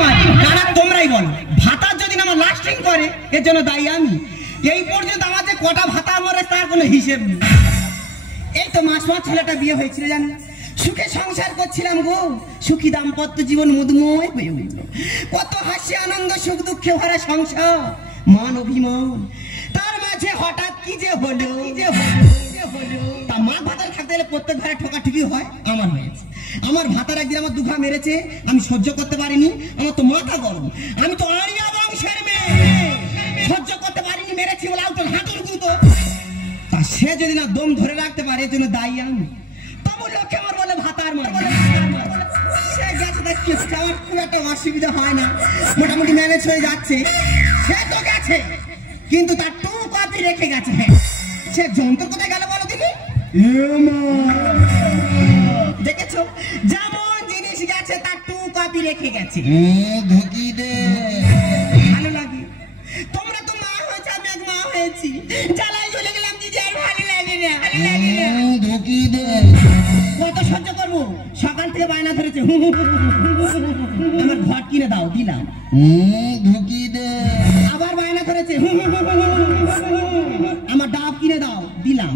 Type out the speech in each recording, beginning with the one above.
আমার কারা তোমরাই বলো। ভাতা যদি না আমার লাস্টিং করে এর জন্য দায়ী আমি। এই পর্যন্ত আমার যে কটা ভাতা মরে তার কোনো হিসেব নেই। এই তো মাস ছেলেটা বিয়ে হয়েছিল জানি, সুখে সংসার করছিলাম গো, সুখী দাম্পত্য জীবন মধুময় হয়ে উঠল। কত হাসি আনন্দ সুখ দুঃখে ভরা সংসার, মান অভিমান, তার মাঝে হঠাৎ কি যে হলো তা মা ভাতার থাকতে গেলে প্রত্যেক ঘরে ঠোকাঠুকি হয়, আমার হয়েছে। আমার ভাতার একদিন আমার দুঘা মেরেছে, আমি সহ্য করতে পারিনি, আমার তো মাথা গরম। আমি তো আরিয়া বংশের মেয়ে, সহ্য করতে পারিনি, মেরেছি বলে আউট হাঁটুর গুঁতো। তা সে যদি না দম ধরে রাখতে পারে এর জন্য দায়ী আমি। তবু লোকে আমার বলে ভাতার মার, সে গেছে তার কিছু আমার খুব একটা অসুবিধা হয় না, মোটামুটি ম্যানেজ হয়ে যাচ্ছে। সে তো গেছে কিন্তু তার টু কপি রেখে গেছে। সে যন্ত্র কোথায় গেল বলো দিদি? দেখেছো যেমন জিনিস গেছে তার টু কপি রেখে গেছে। ভালো লাগে, তোমরা তো মা হয়েছে, আমি এক মা হয়েছি, জ্বালায় চলে গেলাম দিদি, আর ভালো লাগে না। কত সহ্য করবো, সকাল থেকে বায়না ধরেছে আমার ঘট কিনে দাও, দিলাম। আবার বায়না ধরেছে আমার ডাব কিনে দাও, দিলাম।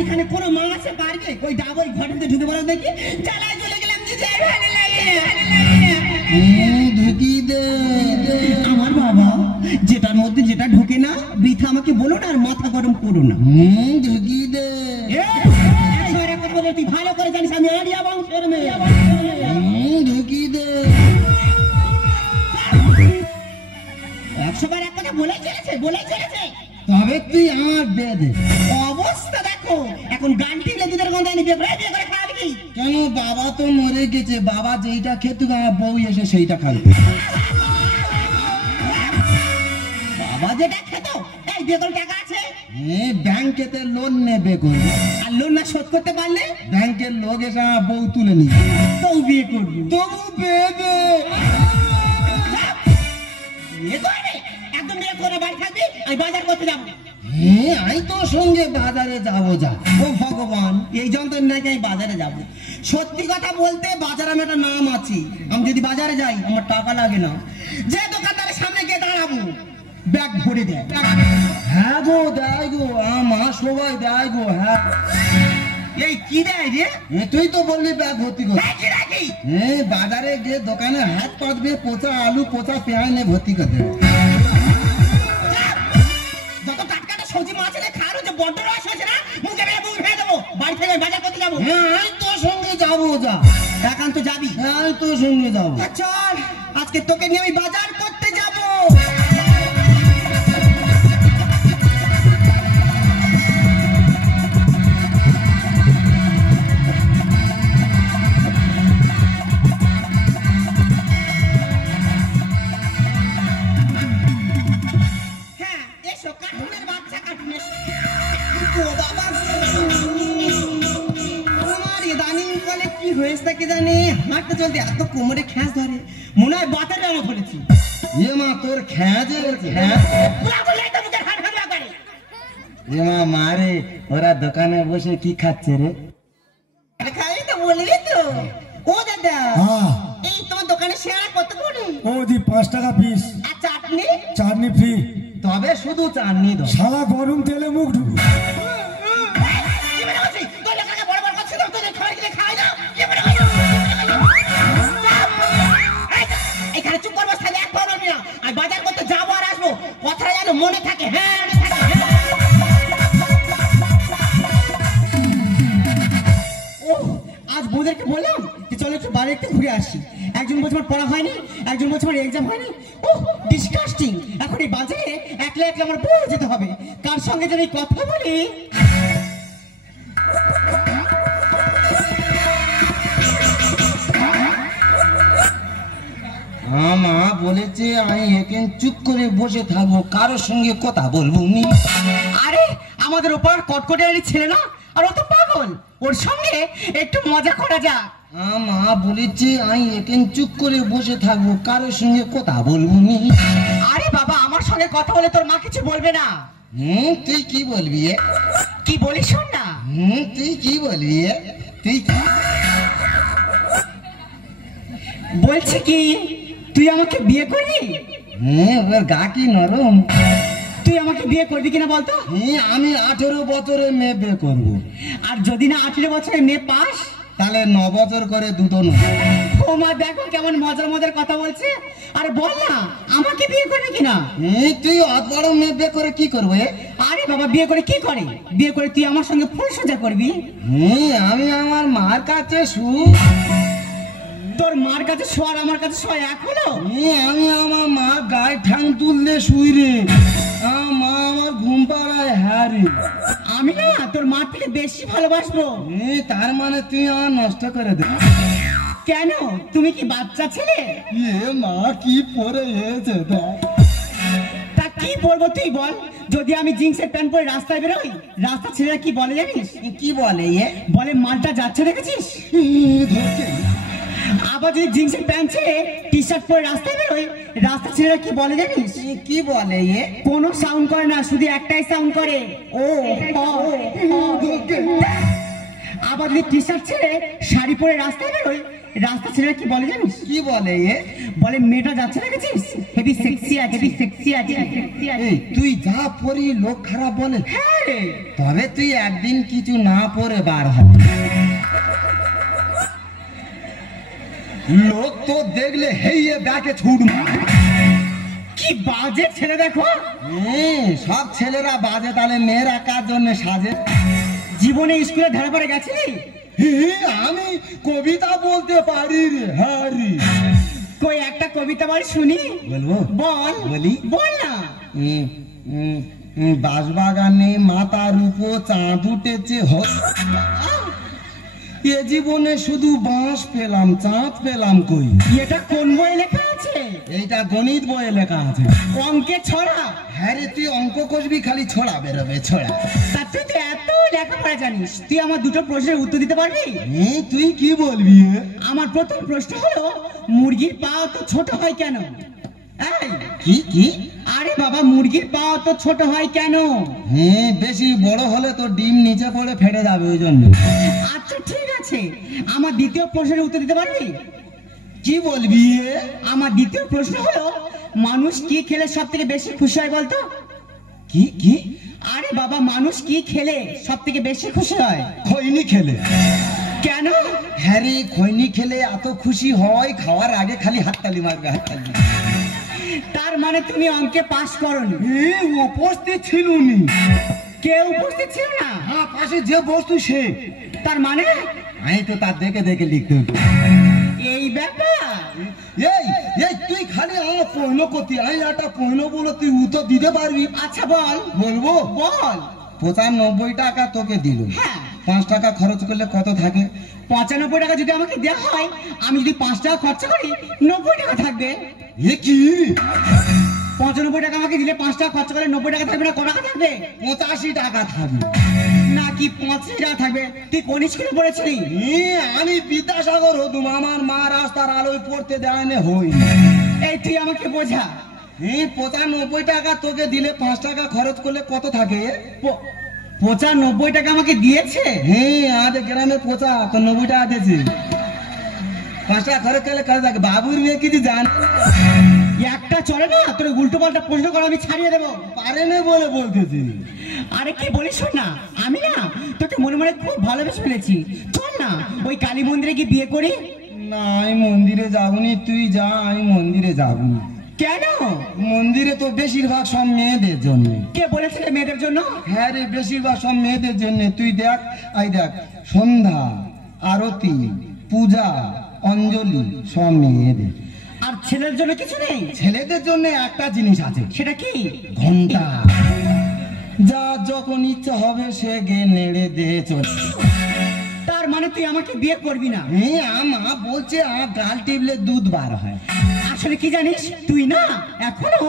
এখানে কোনো মা আছে পারবে ওই ডাব ওই ঘরের মধ্যে ঢুকে পড়ো দেখি? জ্বালায় চলে গেলাম দিদি, আর ভালো লাগে না। আমার বাবা যেটার মধ্যে যেটা ঢোকে না বৃথা আমাকে বলো না, আর মাথা গরম করো না। তুই ভালো করে জানিস আমি আরিয়া বংশের মেয়ে। একশোবার এক কথা বলে চলেছে তবে তুই আমার বিয়ে দে। অবস্থা দেখো, এখন গান টিকলে দুধের গন্ধ এনে বিয়ে করে খাওয়াবি কি? কেন, বাবা তো মরে গেছে, বাবা যেইটা খেত আমার বউ এসে সেইটা খাবে। বাবা যেটা খেত এই বিয়ে করে টাকা আছে, ব্যাংকেতে লোন নেবে করবো, আর লোন না শোধ করতে পারলে ব্যাংকের লোক এসে আমার বউ তুলে নিবে, তো বিয়ে করবি। তবু বিয়ে দে। একদম বিয়ে করে বাড়ি থাকবি, আমি বাজার করতে যাবো। আমি তোর সঙ্গে বাজারে যাবো যা। ও ভগবান, এই যন্ত্রের নাকি আমি বাজারে যাব? সত্যি কথা বলতে বাজারে আমার একটা নাম আছে, আমি যদি বাজারে যাই আমার টাকা লাগে না, যে দোকানদারের সামনে গিয়ে দাঁড়াবো ব্যাগ ভরে দেয়। হ্যাঁ গো দেয় গো, আমার সবাই দেয় গো। হ্যাঁ এই কি দেয় রে? তুই তো বললি ব্যাগ ভর্তি কর। বাজারে গিয়ে দোকানে হাত পাতবে, পচা আলু পচা পেঁয়াজ নিয়ে ভর্তি করে দেবে। যত টাটকাটা সবজি মাছ এনে খাওয়ার হচ্ছে, বড্ড রস হয়েছে না, মুখে বেয়ে মুখ ভেঙে দেবো। বাড়ি থেকে বাজার করতে যাবো। আমি তোর সঙ্গে যাবো যা। একান্ত যাবি? আমি তোর সঙ্গে যাবো। চল আজকে তোকে নিয়ে আমি বাজার করতে যাবো। হাঁটতে চলতে এত কোমরে খ্যাঁচ ধরে, মনে হয় বাতের নামও ধরেছি। মা তোর মারে, ওরা দোকানে বসে কি খাচ্ছে রে? খাই তো বলবি তো। ও দাদা, এই তোমার দোকানে শেয়ার কত করে? ও দি 5 টাকা পিস। আর চাটনি? চাটনি ফ্রি। তবে শুধু চাটনি দাও। সারা গরম তেলে মুখ ঢুকু। এখানে চুপ করবো, এক পাবি না। আর বাজার করতে যাবো আর আসবো, কথা যেন মনে থাকে। হ্যাঁ আজ বউদেরকে বললাম যে চলো একটু বাড়ি একটু ঘুরে আসি। একজন বলছে আমার পড়া হয়নি, একজন বলছে আমার এক্সাম হয়নি। ডিসকাস্টিং। এখন এই বাজারে একলা একলা আমার বউ যেতে হবে, কার সঙ্গে যেন কথা বলি। মা বলেছে আমি এখানে চুপ করে বসে থাকবো, কারোর সঙ্গে কথা বলবো নি। আরে আমাদের ওপর কটকটিয়ারি ছেলে না, আর ও তো পাগল, ওর সঙ্গে একটু মজা করা যাক। মা বলেছে আমি এখানে চুপ করে বসে থাকবো, কারোর সঙ্গে কথা বলবো নি। আরে বাবা, আমার সঙ্গে কথা বলে তোর মা কিছু বলবে না। তুই কি বলবি? কি বলিস শোন না। তুই কি বলবি? তুই কি বলছি কি তুই আমাকে বিয়ে করবি? হ্যাঁ, ওর গা কি নরম। তুই আমাকে বিয়ে করবি কিনা বলতো? হ্যাঁ, আমি 18 বছরে মেয়ে বিয়ে করবো। আর যদি না 18 বছরে মেয়ে পাস তাহলে 9 বছর করে দুটো নয়। ও মা, দেখো কেমন মজার মজার কথা বলছে। আর বল না আমাকে বিয়ে করবি কিনা? তুই অত বড় মেয়ে বিয়ে করে কি করবো? আরে বাবা, বিয়ে করে কি করে? বিয়ে করে তুই আমার সঙ্গে ফুল সোজা করবি। আমি আমার মার কাছে তোর মার কাছে শোয়ার আমার কাছে শোয়া এক হলো? আমি আমার মার গায়ে ঠাং তুললে শুই রে। আমার মা আমার ঘুম পাড়ায়। হ্যাঁ রে, আমি না তোর মার থেকে বেশি ভালোবাসবো। তার মানে তুই আমার নষ্ট করে দে। কেন? তুমি কি বাচ্চা ছেলে? মা কি পরে এসেছে তা কি বলবো তুই বল? যদি আমি জিন্সের প্যান্ট পরে রাস্তায় বেরোই, রাস্তা ছেলেরা কি বলে জানিস? কি বলে? বলে মালটা যাচ্ছে দেখেছিস। আবার যদি জিন্সের প্যান্ট ছেড়ে টি শার্ট পরে রাস্তায় বেরোই, রাস্তা ছেলেরা কি বলে জানিস? কি বলে? কোনো সাউন্ড করে না, শুধু একটাই সাউন্ড করে, ও। আবার যদি টি শার্ট ছেড়ে শাড়ি পরে রাস্তায় বেরোই, রাস্তা ছেলেরা কি বলে জানিস? কি বলে? বলে মেয়েটা যাচ্ছে দেখেছিস, হেভি সেক্সি আছে, হেভি সেক্সি আছে। তুই যা পরি লোক খারাপ বলে। হ্যাঁ, তবে তুই একদিন কিছু না পরে বার হবে, লোক তো দেখলে হেইয়ে ব্যাকে ছুট মারে। কি বাজে ছেলে দেখো। সব ছেলেরা বাজে, তাহলে মেয়েরা কার জন্য সাজে? জীবনে স্কুলে ধারে পড়ে গেছিলি? আমি কবিতা বলতে পারি রে। হ্যাঁ রে, কই একটা কবিতা বল শুনি। বলবো? বল। বলি? বল না। বাঁশবাগানে মাথার উপর চাঁদ উঠেছে, এ জীবনে শুধু বাঁশ পেলাম, চাঁদ পেলাম কই। এটা কোন বইয়ে লেখা আছে? এইটা গণিত বইয়ে লেখা আছে। অঙ্কে ছড়া? হ্যাঁ রে, তুই অঙ্ক কষবি, খালি ছড়া বেরোবে, ছড়া। তা তুই তো এত লেখাপড়া জানিস, তুই আমার দুটো প্রশ্নের উত্তর দিতে পারবি? তুই কি বলবি? আমার প্রথম প্রশ্ন হলো, মুরগির পা তো ছোট হয় কেন? কি কি? আরে বাবা, মুরগির পা তো ছোট হয় কেন? বেশি বড় হলে তো ডিম নিচে পড়ে ফেটে যাবে, ওই জন্য। আচ্ছা ঠিক আছে, আমার দ্বিতীয় প্রশ্নের উত্তর দিতে পারবি? কি বলবি? আমার দ্বিতীয় প্রশ্ন হলো, মানুষ কি খেলে সব থেকে বেশি খুশি হয় বলতো? কি কি? আরে বাবা, মানুষ কি খেলে সব থেকে বেশি খুশি হয়? খৈনি খেলে। কেন? হ্যাঁ রে, খৈনি খেলে এত খুশি হয়, খাওয়ার আগে খালি হাততালি মারবে, হাততালি। তার মানে তুমি অঙ্কে পাস করনি? উপস্থিত ছিল নি। কেউ উপস্থিত ছিল না? হ্যাঁ, পাশে যে বস্তু সে। তার মানে? আমি তো তার দেখে দেখে লিখতে হবে। এই ব্যাপার? তুই খালি আমার পণ্য করতি, আমি একটা পণ্য বলো, তুই উত্তর দিতে পারবি? আচ্ছা বল। বলবো? বল। 95 টাকা তোকে দিল, হ্যাঁ। 5 টাকা খরচ করলে কত থাকে? 95 টাকা যদি আমাকে দেওয়া হয়, আমি যদি 5 টাকা খরচা করি, 90 টাকা থাকবে। কি? 95 টাকা আমাকে দিলে 5 টাকা খরচা করলে 90 টাকা থাকবে না, কত টাকা থাকবে? 85 টাকা থাকবে। নাকি 85 টাকা থাকবে? তুই কোন স্কুলে পড়েছিলি? আমি বিদ্যাসাগর হতুম, আমার মা রাস্তার আলোয় পড়তে দেয়নি হই। এই তুই আমাকে বোঝা। 95 টাকা তোকে দিলে 5 টাকা খরচ করলে কত থাকে? 95 টাকা আমাকে দিয়েছে? আজ গ্রামে পোচা তো 90 টাকা দিয়েছে। 5 টাকা খরচ করলে কত থাকে? বাবুর মেয়ে কিছু জান একটা চলে না, তোর উল্টো পাল্টা প্রশ্ন করে আমি ছাড়িয়ে দেবো। পারে না বলে বলতেছি। আরে কি বলিস না, আমি না তোকে মনে মনে খুব ভালোবেসে ফেলেছি। চল না ওই কালী মন্দিরে গিয়ে বিয়ে করি। না, আমি মন্দিরে যাবনি, তুই যা, আমি মন্দিরে যাবনি। কেন? মন্দিরে তো বেশিরভাগ সব মেয়েদের জন্য। কে বলেছিল মেয়েদের জন্য? হ্যাঁ রে, বেশিরভাগ সব মেয়েদের জন্য। তুই দেখ, দেখ, সন্ধ্যা, আরতি, পূজা, অঞ্জলি সব মেয়েদের। আর ছেলের জন্য কিছু নেই? ছেলেদের জন্য একটা জিনিস আছে। সেটা কি? ঘন্টা। যা যখন ইচ্ছা হবে সে গে নেড়ে দিয়ে চল। তার মানে তুই আমাকে বিয়ে করবি না? মা বলছে গাল টিপলে দুধ বার হয়। আসলে কি জানিস, তুই না এখনো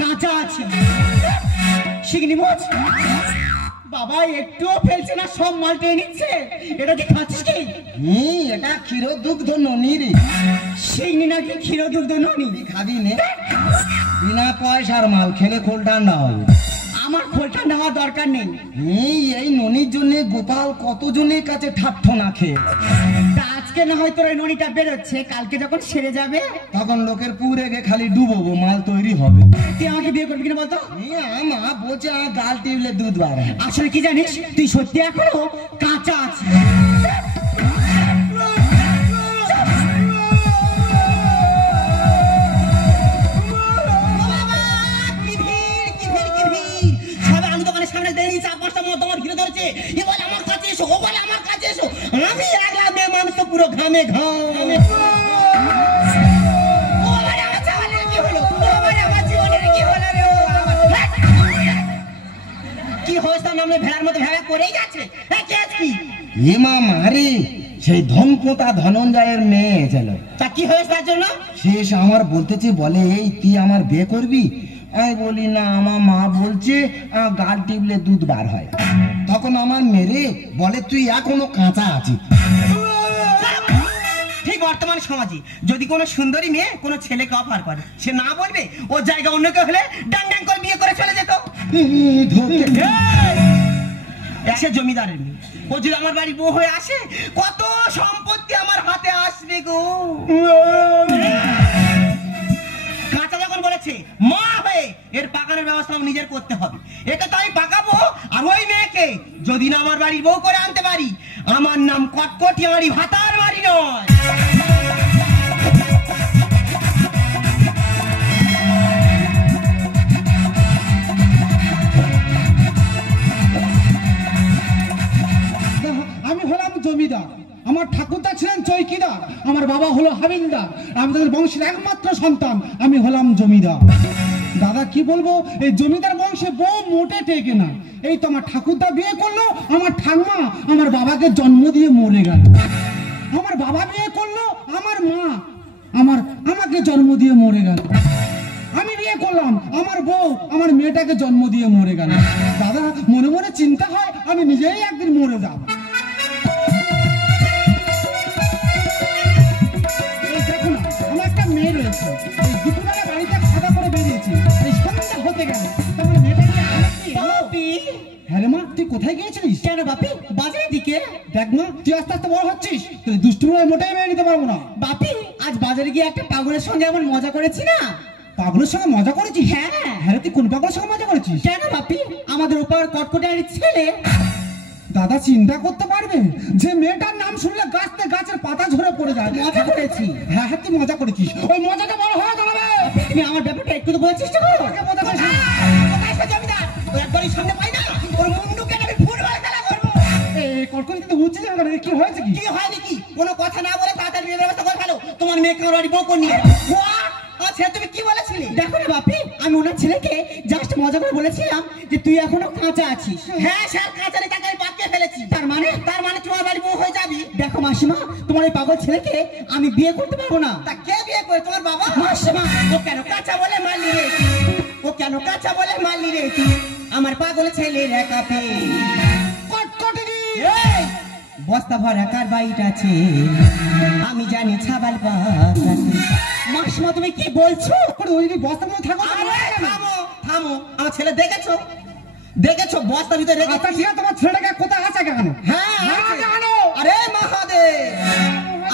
কাঁচা আছিস। শিখনি মোচ বাবা, একটুও ফেলছে না, সব মাল টেনে নিচ্ছে। এটা কি খাচ্ছিস কি? এটা ক্ষীর দুগ্ধ ননি রে। শিখনি নাকি ক্ষীর দুগ্ধ ননি? খাবি নে, বিনা পয়সার মাল, খেলে খোল ঠান্ডা হবে। আমার খোল ঠান্ডা হওয়ার দরকার নেই। এই ননির জন্য গোপাল কতজনের কাছে ঠাট্ট না খেয়ে। তা আজকে না হয় তোর ওই ননিটা বেরোচ্ছে, কালকে যখন সেরে যাবে তখন লোকের পুরে গে খালি ডুবোবো, মাল তৈরি হবে। তুই আমাকে বিয়ে করবি কিনা বলতো? মা বলছে গাল টিপলে দুধ বাড়ে। আসলে কি জানিস, তুই সত্যি এখনো কাঁচা আছিস। আমি আগলা মানুষ তো পুরো ঘামে ঘামে। কি হয়েছে নামে ভেড়ার মতো ভেড়া করেই যাচ্ছে। এ মা মারে সেই ধনপোতা ধনঞ্জয়ের মেয়ে ছিল। তা কি হয়েছে তার জন্য? শেষ আমার বলতেছে, বলে এই তুই আমার বিয়ে করবি? আমি বলি না, আমার মা বলছে গাল টিপলে দুধ বার হয়। তখন আমার মেরে বলে তুই এখনো কাঁচা আছিস। ঠিক বর্তমান সমাজে যদি কোনো সুন্দরী মেয়ে কোনো ছেলেকে অফার করে, সে না বলবে, ও জায়গা অন্য কেউ হলে ডাং ডাং করে বিয়ে করে চলে যেত। সে জমিদারের মেয়ে, ও যদি আমার বাড়ি বউ হয়ে আসে, কত সম্পত্তি আমার হাতে আসবে গো। কাঁচা যখন বলেছে মা হয়ে এর পাকানোর ব্যবস্থা নিজের করতে হবে, এটা তো আমি পাকাবো। আর ওই মেয়েকে যদি না আমার বাড়ির বউ করে আনতে পারি, আমার নাম কটকটি মারি, ভাতার মারি নয়। আমি হলাম জমিদার, আমার ঠাকুরদা ছিলেন চৌকিদার, আমার বাবা হলো হাবিলদার, আমাদের বংশের একমাত্র সন্তান আমি হলাম জমিদার। দাদা কি বলবো, এই জমিদার বংশে বউ মোটে টেকে না। এই তো আমার ঠাকুরদা বিয়ে করলো, আমার ঠাকমা আমার বাবাকে জন্ম দিয়ে মরে গেল। আমার বাবা বিয়ে করলো, আমার মা আমাকে জন্ম দিয়ে মরে গেল। আমি বিয়ে করলাম, আমার বউ আমার মেয়েটাকে জন্ম দিয়ে মরে গেল। দাদা মনে মনে চিন্তা হয় আমি নিজেই একদিন মরে যাব। এই দেখো না, আমার একটা মেয়ে রয়েছে, এই দুপুরবেলা বাড়িতে খাওয়া করে বেরিয়েছি, এই সন্ধ্যা হতে গেল তোমার মেয়েটাকে হ্যাঁ রে মা, তুই কোথায় গিয়েছিলিস? কেন বাপি? বাজারের দিকে। দেখ মা, তুই আস্তে আস্তে বড় হচ্ছিস, তুই দুষ্টুমি মোটেই মেনে নিতে পারবো না। বাপি, আজ বাজারে গিয়ে একটা পাগলের সঙ্গে এমন মজা করেছি না। পাগলের সঙ্গে মজা করেছিস? হ্যাঁ। হ্যাঁ তুই কোন পাগলের সঙ্গে মজা করেছিস? কেন বাপি? আমাদের উপর কটকটার ছেলে। দাদা চিন্তা করতে পারবে যে মেয়েটার নাম শুনলে গাছতে গাছের পাতা ঝরে পড়ে যায়। মজা করেছি। হ্যাঁ হ্যাঁ তুই মজা করেছিস, ওই মজাটা বড় হয়ে দাঁড়াবে। তুমি আমার ব্যাপারটা একটু তো বোঝার চেষ্টা করো। তোকে মজা করিস না। জমিদার একবারই সামনে পাই না, ওর মুন্ডুকে আমি ফুল হয়ে খেলা করবো। এই কটকটি কিন্তু বুঝছিস না, কি হয়েছে কি? কি হয় নাকি? কোনো কথা না বলে তাড়াতাড়ি বিয়ের ব্যবস্থা করে ফেলো। তোমার মেয়েকে আমার বাড়ি বউ করে নিয়ে আচ্ছা তুমি কি বলেছিলে? দেখো না বাপি, আমি ওনার ছেলেকে জাস্ট মজা করে বলেছিলাম যে তুই এখনো কাঁচা আছিস। হ্যাঁ স্যার, কাঁচা নেই, তাকে আমি পাকিয়ে ফেলেছি। তার মানে তোমার বাড়ি বউ হয়ে যাবি। দেখো মাসিমা, তোমার এই পাগল ছেলেকে আমি বিয়ে করতে পারবো না। তা কে বিয়ে করে? তোমার বাবা। মাসিমা, ও কেন কাঁচা বলে মারলি রে? ও কেন কাঁচা বলে মারলি রে তুই? আমার পাগল ছেলের একা পেয়ে কটকটি বস্তা ভরা কার্বাইড আছে, আমি জানি ছাবাল পাকাতে। মাসিমা তুমি কি বলছো? ওই বস্তার মধ্যে থাকো। থামো থামো, আমার ছেলে দেখেছো বস্তার ভিতরে রেখে। আচ্ছা ঠিক আছে, তোমার ছেলেটাকে কোথায় আছে কেন? হ্যাঁ আরে মহাদেব,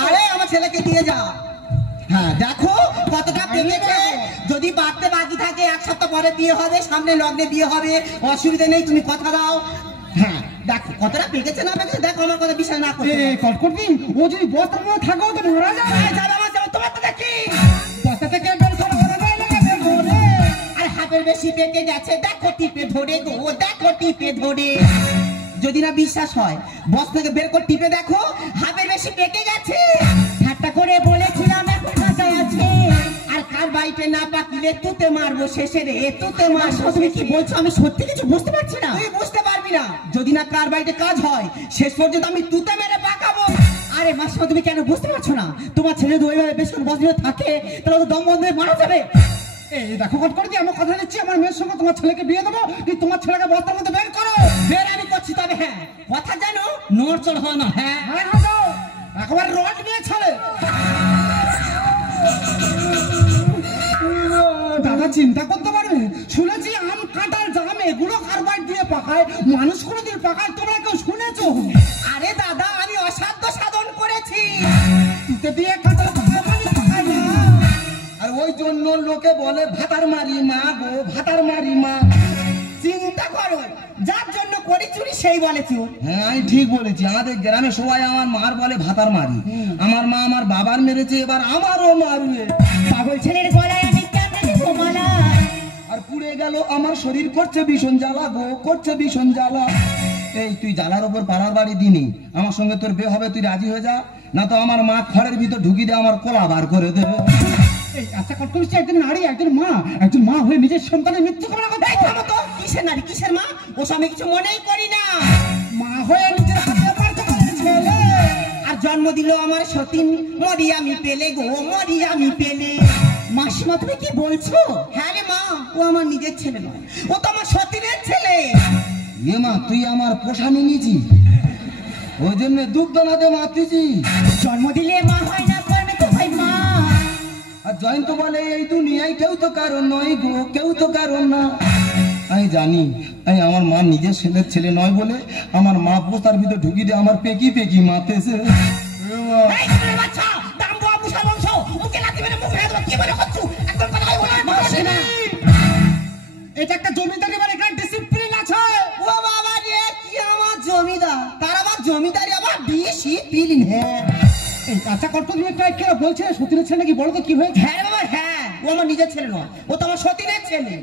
আরে আমার ছেলেকে দিয়ে যা। হ্যাঁ দেখো কতটা পেকেছে, যদি বাড়তে বাকি থাকে এক সপ্তাহ পরে বিয়ে হবে, সামনে লগ্নে বিয়ে হবে, অসুবিধা নেই, তুমি কথা দাও। হ্যাঁ দেখো কতটা পেকেছে না পেকেছে, দেখো আমার কথা বিশ্বাস না করো। কটকটি ও যদি বস্তার মধ্যে থাকো তো মারা যাবে। তোমার তো দেখি বস্তা থেকে বের করো, আর হাতের বেশি পেকে গেছে, দেখো টিপে ধরে গো, দেখো টিপে ধরে। যদি না বিশ্বাস হয় বস থেকে বের করে টিপে দেখো, হাতের বেশি পেকে গেছে। ঠাট্টা করে বলেছিলাম এখন কাঁচাই আছে, আর কার বাইটে না পাকিলে তুতে মারবো শেষে রে, তুতে মারবো। তুমি কি বলছো? আমি সত্যি কিছু বুঝতে পারছি না। তুই বুঝতে পারবি না, যদি না কার বাইটে কাজ হয় শেষ পর্যন্ত আমি তুতে মেরে পাকাবো। আরে মাসিমা তুমি কেন বুঝতে পারছো না? তোমার ছেলে যদি ওইভাবে বেশ বস থাকে তাহলে তো দম বন্ধ হয়ে মারা যাবে। এই দেখো কটকটি, আমি কথা দিচ্ছি আমার মেয়ের সঙ্গে তোমার ছেলেকে বিয়ে দেবো, কিন্তু তোমার ছেলেকে বস্তার মধ্যে বের করো। বের আমি করছি, তবে হ্যাঁ কথা জানো নড়চড় হয় না। হ্যাঁ একবার রড নিয়ে ছেলে। দাদা চিন্তা করতে পারবে, শুনেছি আম কাঁঠাল জাম এগুলো কার্বাইড দিয়ে পাকায়, মানুষ কোনোদিন পাকায় তোমরা কেউ শুনেছো? আরে দাদা, আমি অসাধ্য সাধন করেছি। দিয়ে কাঁঠাল ভাঙানি খায় না। আর ওই জন্য লোকে বলে ভাতার মারি মা গো, ভাতার মারি মা। চিন্তা করো, যার জন্য করি চুরি সেই বলে চোর। হ্যাঁ আমি ঠিক বলেছি, আমাদের গ্রামে সবাই আমার মার বলে ভাতার মারি। আমার মা আমার বাবার মেরেছে, এবার আমারও মারবে। পাগল ছেলের গলায় আমি কেমনে দেব মালা? আর পুড়ে গেল আমার শরীর, করছে ভীষণ জ্বালা গো, করছে ভীষণ জ্বালা। এই তুই জ্বালার ওপর পাড়ার বাড়ি দিনি, আমার সঙ্গে তোর বিয়ে হবে, তুই রাজি হয়ে যা, না তো আমার মা খড়ের ভিতর ঢুকি দিয়ে আমার কোলা বার করে দেবে। এই আচ্ছা কট করিস, একজন নারী একজন মা হয়ে নিজের সন্তানের মৃত্যু কামনা করতে। এই থামো তো, কিসের নারী কিসের মা? ও আমি কিছু মনেই করি না। মা হয়ে নিজের হাতে মারতে পারে ছেলে। আর জন্ম দিল আমার সতীন, মরি আমি পেলে গো, মরি আমি পেলে। মাসিমা তুমি কি বলছো? হ্যাঁ রে মা, ও আমার নিজের ছেলে নয়, ও তো আমার সতীনের ছেলে। এ মা তুই আমার পোষা নিয়েছি, ওই জন্য দুধ দানাতে মারতেছি। জন্ম দিলে মা হয় না, কর্মে তো হয় মা। আর জয়ন্ত বলে এই দুনিয়ায় কেউ তো কারণ নয় গো, কেউ তো কারণ না। আমি জানি আমি আমার মা নিজের ছেলের ছেলে নয় বলে আমার মা পোস্তার ভিতর ঢুকি দিয়ে আমার পেকি পেকি মারতেছে। এই ছেলের বাচ্চা, দাম্বো মুসা বংশ, মুখে লাথি মেরে মুখ ভেঙে দেবো, কি বলে করছো? একদম কথা বলবো না, মাসি না। এটা একটা জমিদারি বাড়ি, এখানে ডিসিপ্লিন আছে। ও বাবা রে, কি আমার জমিদার, তার আবার জমিদারি আবার বেশি পিলিন। হ্যাঁ এই আচ্ছা কট তুমি একটা কে বলছে সতীনের ছেলে নাকি, বলো তো কি হয়েছে? হ্যাঁ রে বাবা, হ্যাঁ ও আমার নিজের ছেলে নয়, ও তো আমার সতীনের ছেলে।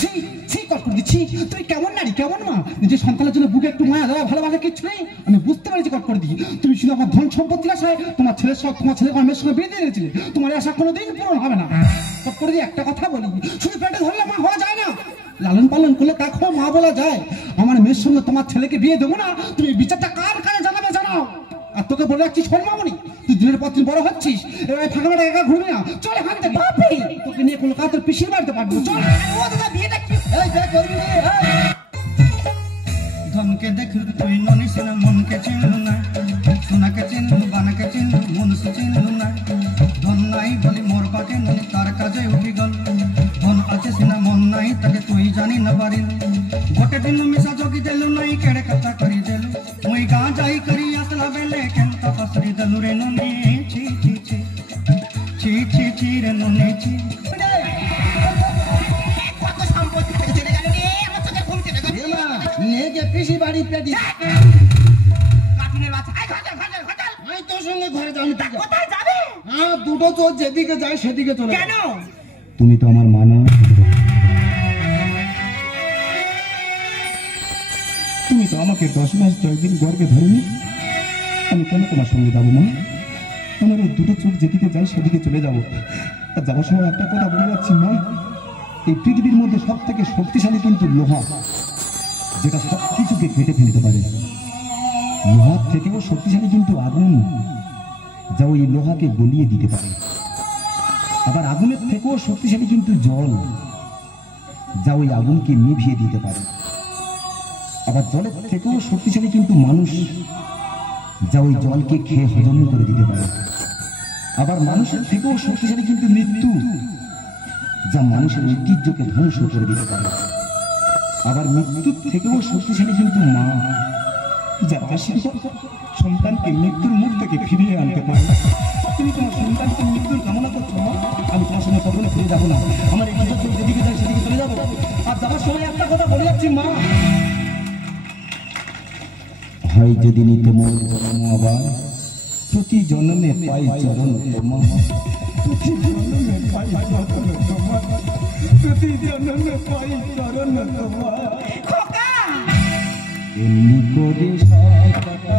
ছি ছি কট করে দিচ্ছি, তুই কেমন নারী কেমন মা? নিজের সন্তানের জন্য বুকে একটু মায়া দেওয়া ভালোবাসা কিচ্ছু নেই। আমি বুঝতে পারছি কট করে দিই, তুমি শুধু আমার ধন সম্পত্তির আশায় তোমার ছেলের সব, তোমার ছেলে মেয়ের সঙ্গে বিয়ে দিয়ে দিয়েছিলে। তোমার এই আশা কোনোদিন পূরণ হবে না। কট করে দিয়ে একটা কথা বলি, শুধু পেটে ধরলে মা হওয়া যায় না, লালন পালন করলে তাকে মা বলা যায়। আমার মেয়ের সঙ্গে তোমার ছেলেকে বিয়ে দেবো না, তুমি বিচারটা কার কানে জানাবে জানাও। আর তোকে বলে রাখছি শোন মামনি, তুই দিনের পর দিন বড় হচ্ছিস, এবার ফাঁকা মাঠে একা ঘুরবি না। চল এখান থেকে বাপি, তোকে নিয়ে কোনো কাজ তোর পিসির বাড়িতে পারবো। চল। ও দাদা বিয়েটা কি? এই দেখ করবি রে, এই। ধনকে দেখলু তুই ননি সিনা, মনকে চিনলু না, সোনাকে চিনলু বানাকে চিনলু, মনুষ্য চিনলু না। ধন নাই বলি মোর পাকে ননি, তার কাজে উঠি গল। ধন আছে সিনা মন নাই, তাকে তুই জানি না পারিল। গোটে দিন মিশা জগি দেলু নাই, কেড়ে কথা করি দেলু। মুই গাঁ যাই করি আসলা বেলে, কেন তপসরি দেলু রে ননি। ছি ছি ছি ছি ছি ছি রে ননি ছি। কত সম্পত্তি থেকে চলে গেল রে, আমার চোখে ঘুম চলে গেল। এ মা মেয়েকে পিসি বাড়ি পেটি। কাটুনের বাচ্চা, এই ঘাটাল ঘাটাল ঘাটাল। আমি তোর সঙ্গে ঘরে যাবি। কোথায় যাবে? হ্যাঁ দুটো চোর যেদিকে যায় সেদিকে চলে কেন? তুমি তো আমার মা নও, তুমি তো আমাকে 10 মাস 10 দিন গর্ভে ধরনি, আমি কেন তোমার সঙ্গে যাবো মা? আমার ওই দুটো চোখ যেদিকে যায় সেদিকে চলে যাবো। আর যাওয়ার সময় একটা কথা বলে যাচ্ছি মা, এই পৃথিবীর মধ্যে সব থেকে শক্তিশালী কিন্তু লোহা, যেটা সব কিছুকে কেটে ফেলতে পারে। লোহার থেকেও শক্তিশালী কিন্তু আগুন, যা ওই লোহাকে গলিয়ে দিতে পারে। আবার আগুনের থেকেও শক্তিশালী কিন্তু জল, যা ওই আগুনকে নিভিয়ে দিতে পারে। আবার জলের থেকেও শক্তিশালী কিন্তু মানুষ, যা ওই জলকে খেয়ে হজম করে দিতে পারে। আবার মানুষের থেকেও শক্তিশালী কিন্তু মৃত্যু, যা মানুষের ঐতিহ্যকে ধ্বংস করে দিতে পারে। আবার মৃত্যুর থেকেও শক্তিশালী কিন্তু মা, যা আশীর্বাদ সন্তানকে মৃত্যুর মুখ থেকে ফিরিয়ে আনতে পারে। তুমি তোমার সন্তানকে মৃত্যুর কামনা করছো মা, আমি তোমার সঙ্গে কখনো ফিরে যাবো না। আমার এই দুটো চোখ যেদিকে যায় সেদিকে চলে যাবো। আর যাওয়ার সময় একটা কথা বলে যাচ্ছি মা, হয় যদি নিতে মন জন্ম আবার, প্রতি জন্মে পাই চরণ তোমার, প্রতি জন্মে পাই চরণ তোমার, প্রতি জন্মে পাই চরণ তোমার। খোকা এমনি করে সব কথা